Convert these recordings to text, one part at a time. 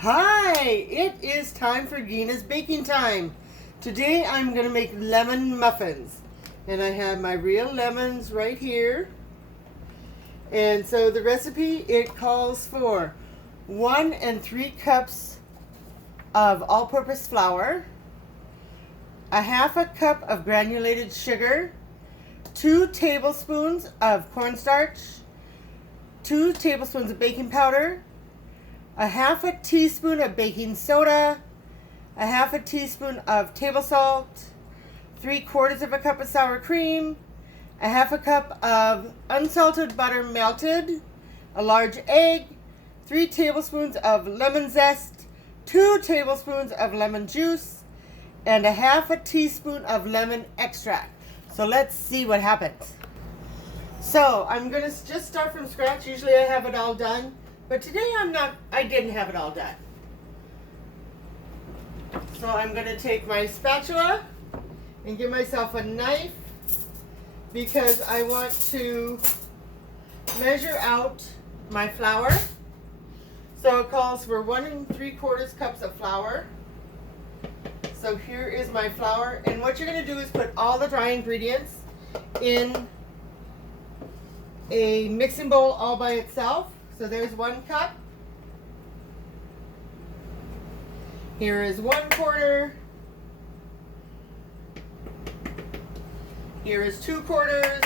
Hi, it is time for Gina's baking time. Today I'm going to make lemon muffins. And I have my real lemons right here. And so the recipe, it calls for 1 3 cups of all-purpose flour, a half a cup of granulated sugar, 2 tablespoons of cornstarch, 2 tablespoons of baking powder, a half a teaspoon of baking soda, a half a teaspoon of table salt, 3/4 of a cup of sour cream, a half a cup of unsalted butter melted, a large egg, 3 tablespoons of lemon zest, 2 tablespoons of lemon juice, and a half a teaspoon of lemon extract. So let's see what happens. So I'm going to just start from scratch. Usually I have it all done. But today I didn't have it all done. So I'm going to take my spatula and give myself a knife because I want to measure out my flour. So it calls for 1 3/4 cups of flour. So here is my flour. And what you're going to do is put all the dry ingredients in a mixing bowl all by itself. So there's 1 cup. Here is 1/4. Here is 2/4.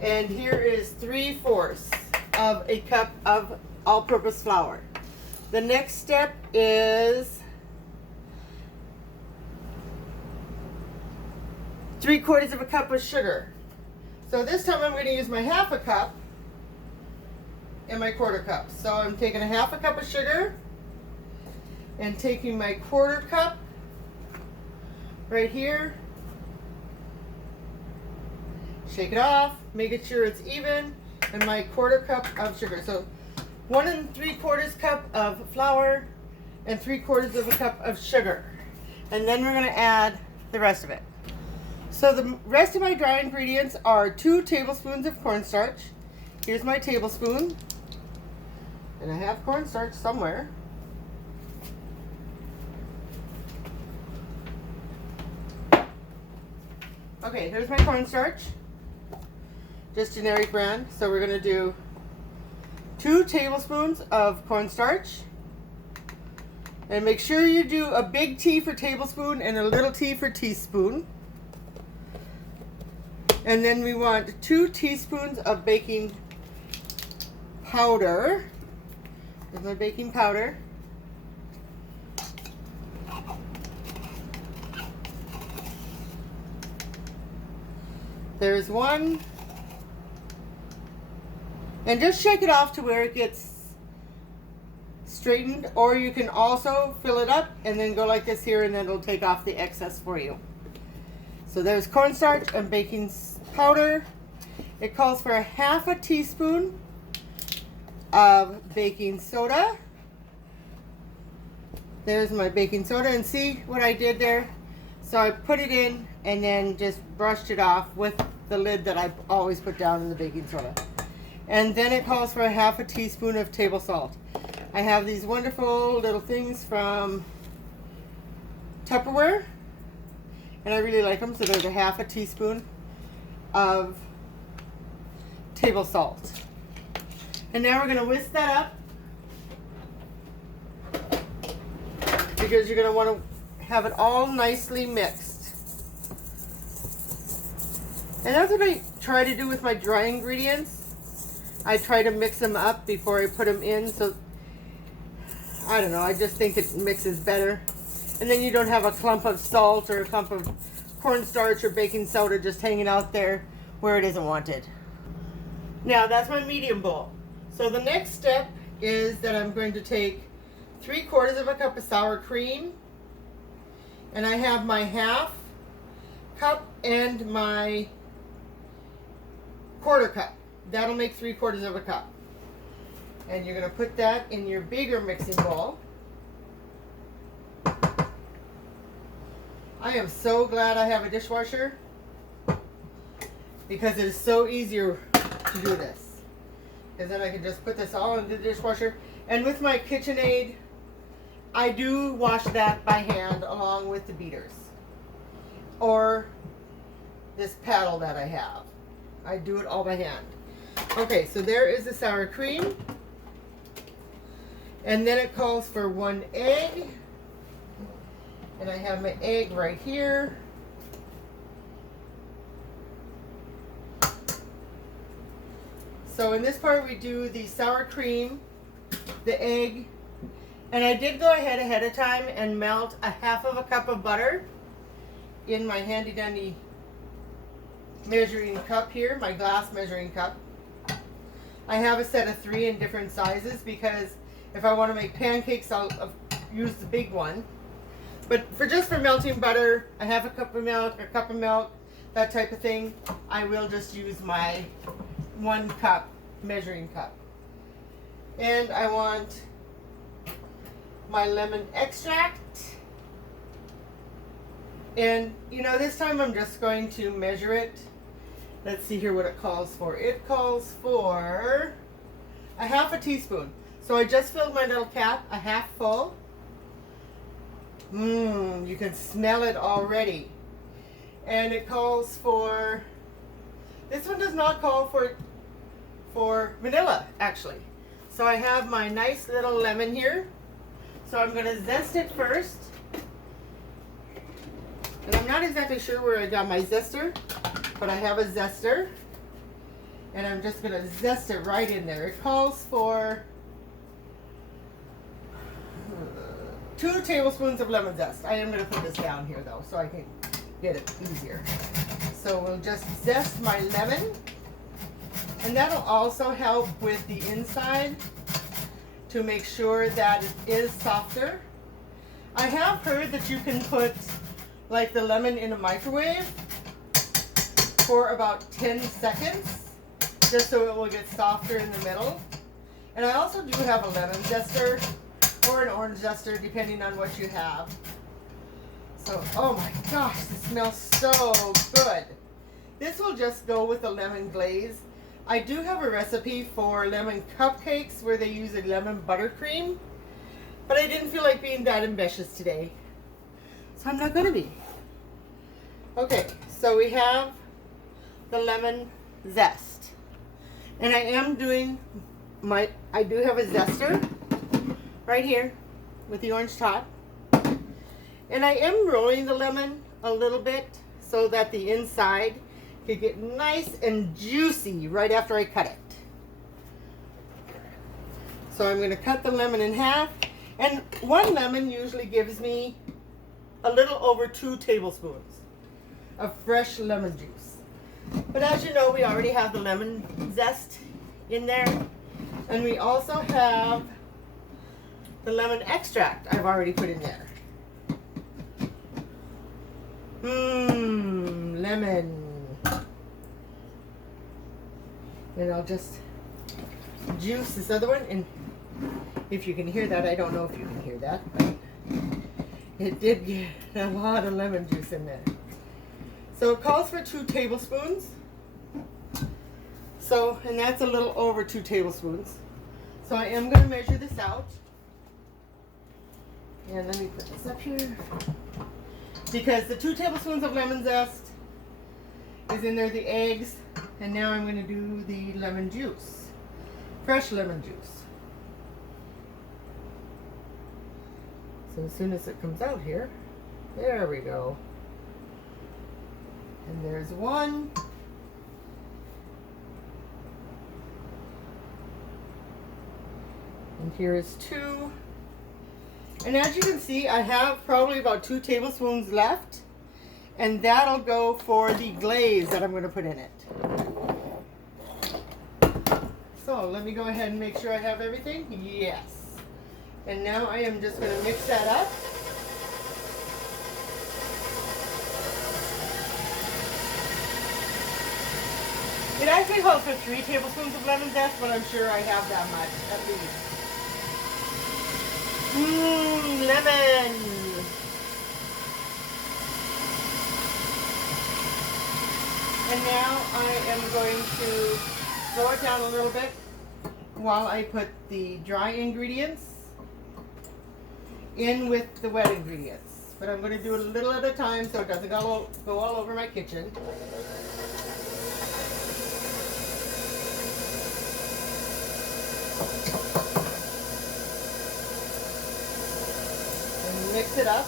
And here is 3/4 of a cup of all-purpose flour. The next step is 3/4 of a cup of sugar. So this time I'm going to use my half a cup and my 1/4 cup. So I'm taking a half a cup of sugar and taking my 1/4 cup right here. Shake it off, making sure it's even, and my 1/4 cup of sugar. So 1 3/4 cup of flour and 3/4 of a cup of sugar. And then we're going to add the rest of it. So the rest of my dry ingredients are 2 tablespoons of cornstarch. Here's my tablespoon. And I have cornstarch somewhere. Okay, here's my cornstarch. Just generic brand. So we're going to do 2 tablespoons of cornstarch. And make sure you do a big T for tablespoon and a little T for teaspoon. And then we want 2 teaspoons of baking powder. There's my baking powder. There's 1. And just shake it off to where it gets straightened, or you can also fill it up and then go like this here, and then it'll take off the excess for you. So there's cornstarch and baking powder. It calls for a half a teaspoon of baking soda. There's my baking soda, and see what I did there? So I put it in and then just brushed it off with the lid that I always put down in the baking soda. And then it calls for a half a teaspoon of table salt. I have these wonderful little things from Tupperware, and I really like them. So there's a half a teaspoon of table salt. And now we're going to whisk that up because you're going to want to have it all nicely mixed. And that's what I try to do with my dry ingredients. I try to mix them up before I put them in. So I don't know, I just think it mixes better. And then you don't have a clump of salt or a clump of cornstarch or baking soda just hanging out there where it isn't wanted. Now that's my medium bowl. So the next step is that I'm going to take 3/4 of a cup of sour cream, and I have my half cup and my 1/4 cup. That'll make 3/4 of a cup. And you're going to put that in your bigger mixing bowl. I am so glad I have a dishwasher because it is so easier to do this. because then I can just put this all in the dishwasher. And with my KitchenAid, I do wash that by hand along with the beaters. Or this paddle that I have. I do it all by hand. Okay, so there is the sour cream. And then it calls for 1 egg. And I have my egg right here. So in this part we do the sour cream, the egg, and I did go ahead of time and melt a 1/2 cup of butter in my handy dandy measuring cup here, my glass measuring cup. I have a set of 3 in different sizes because if I want to make pancakes I'll use the big one. But just for melting butter, a 1/2 cup of milk, a cup of milk, that type of thing, I will just use my 1 cup measuring cup. And I want my lemon extract. And you know, this time I'm just going to measure it. Let's see here what it calls for. It calls for a 1/2 teaspoon. So I just filled my little cap a half full. You can smell it already. And it calls for, this one does not call for vanilla actually. So I have my nice little lemon here. So I'm going to zest it first. And I'm not exactly sure where I got my zester, but I have a zester. And I'm just going to zest it right in there. It calls for 2 tablespoons of lemon zest. I am going to put this down here though, so I can get it easier. So we'll just zest my lemon. And that'll also help with the inside to make sure that it is softer. I have heard that you can put like the lemon in a microwave for about 10 seconds just so it will get softer in the middle. And I also do have a lemon zester or an orange zester depending on what you have. So, oh my gosh, this smells so good. This will just go with the lemon glaze. I do have a recipe for lemon cupcakes where they use a lemon buttercream, but I didn't feel like being that ambitious today, so I'm not going to be. Okay, so we have the lemon zest, and I am doing I do have a zester right here with the orange top, and I am rolling the lemon a little bit so that the inside could get nice and juicy right after I cut it. So I'm going to cut the lemon in half, and 1 lemon usually gives me a little over 2 tablespoons of fresh lemon juice. But as you know, we already have the lemon zest in there, and we also have the lemon extract I've already put in there. Lemon. And I'll just juice this other one, and if you can hear that, I don't know if you can hear that, but it did get a lot of lemon juice in there. So it calls for 2 tablespoons. So, and that's a little over 2 tablespoons. So I am going to measure this out. And let me put this up here. Because the 2 tablespoons of lemon zest is in there, the eggs, and now I'm going to do the lemon juice, fresh lemon juice. So as soon as it comes out here, there we go. And there's 1. And here is 2. And as you can see, I have probably about 2 tablespoons left. And that'll go for the glaze that I'm going to put in it. So let me go ahead and make sure I have everything. Yes. And now I am just going to mix that up. It actually calls for 3 tablespoons of lemon zest, but I'm sure I have that much at least. Lemon. And now I am going to slow it down a little bit while I put the dry ingredients in with the wet ingredients. But I'm going to do it a little at a time so it doesn't go all over my kitchen. And mix it up.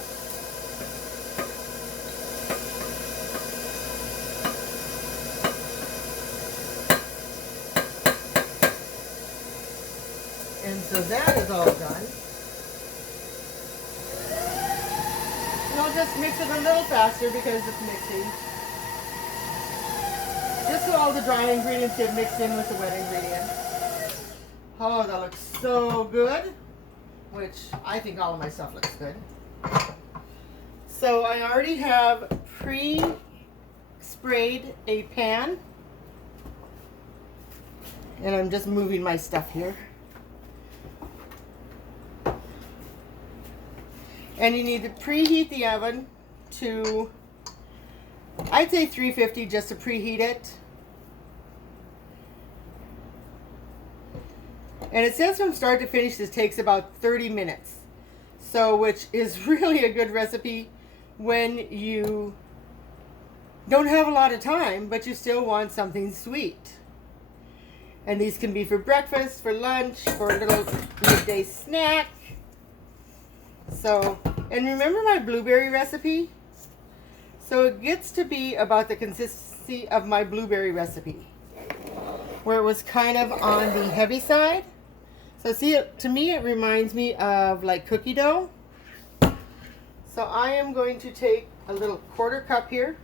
And so that is all done. And I'll just mix it a little faster because it's mixing. Just so all the dry ingredients get mixed in with the wet ingredients. Oh, that looks so good. Which I think all of my stuff looks good. So I already have pre-sprayed a pan. And I'm just moving my stuff here. And you need to preheat the oven to, I'd say 350 just to preheat it. And it says from start to finish this takes about 30 minutes. So, which is really a good recipe when you don't have a lot of time, but you still want something sweet. And these can be for breakfast, for lunch, for a little midday snack. So, and remember my blueberry recipe? So it gets to be about the consistency of my blueberry recipe, where it was kind of on the heavy side. So see, to me it reminds me of like cookie dough. So I am going to take a little 1/4 cup here.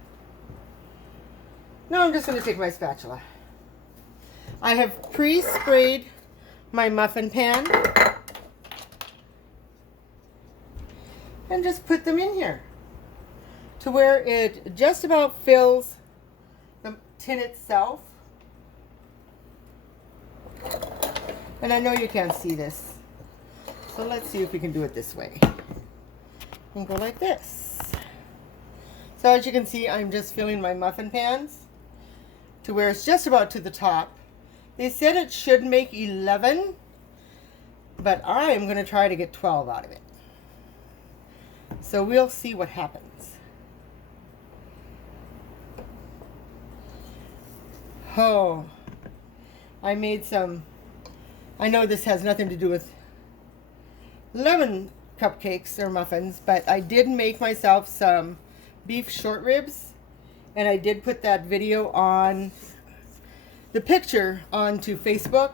No, I'm just going to take my spatula. I have pre-sprayed my muffin pan. And just put them in here to where it just about fills the tin itself. And I know you can't see this, so let's see if we can do it this way. And go like this. So as you can see, I'm just filling my muffin pans to where it's just about to the top. They said it should make 11, but I am going to try to get 12 out of it. So we'll see what happens. Oh, I made some, I know this has nothing to do with lemon cupcakes or muffins, but I did make myself some beef short ribs, and I did put that video on, the picture onto Facebook.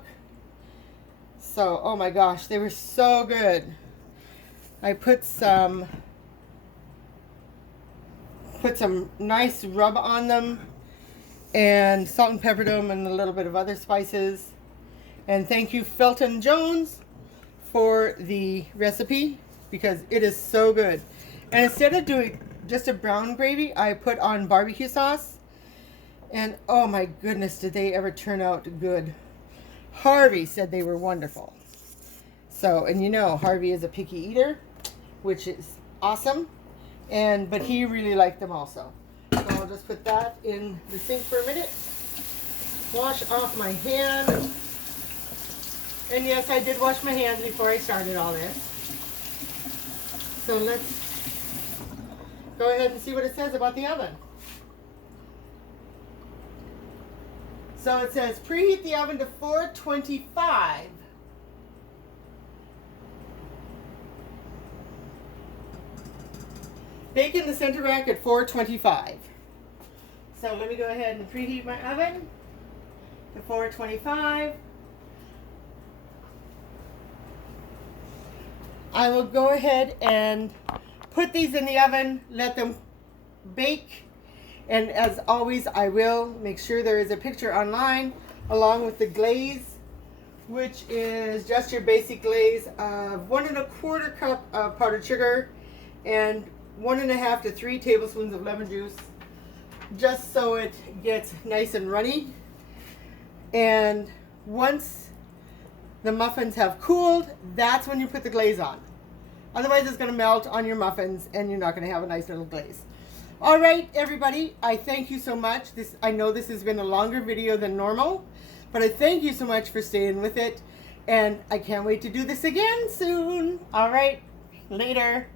So, oh my gosh, they were so good. I put some nice rub on them and salt and peppered them and a little bit of other spices. And thank you Felton Jones for the recipe because it is so good. And instead of doing just a brown gravy, I put on barbecue sauce. And oh my goodness, did they ever turn out good. Harvey said they were wonderful. So, and you know, Harvey is a picky eater, which is awesome. But he really liked them also. So I'll just put that in the sink for a minute. Wash off my hands. And yes, I did wash my hands before I started all this. So let's go ahead and see what it says about the oven. So it says preheat the oven to 425. Bake in the center rack at 425. So let me go ahead and preheat my oven to 425. I will go ahead and put these in the oven, let them bake. And as always, I will make sure there is a picture online along with the glaze, which is just your basic glaze of 1 1/4 cup of powdered sugar and 1 1/2 to 3 tablespoons of lemon juice, just so it gets nice and runny. And once the muffins have cooled, that's when you put the glaze on. Otherwise, it's going to melt on your muffins and you're not going to have a nice little glaze. All right, everybody, I thank you so much. I know this has been a longer video than normal, but I thank you so much for staying with it. And I can't wait to do this again soon. All right, later.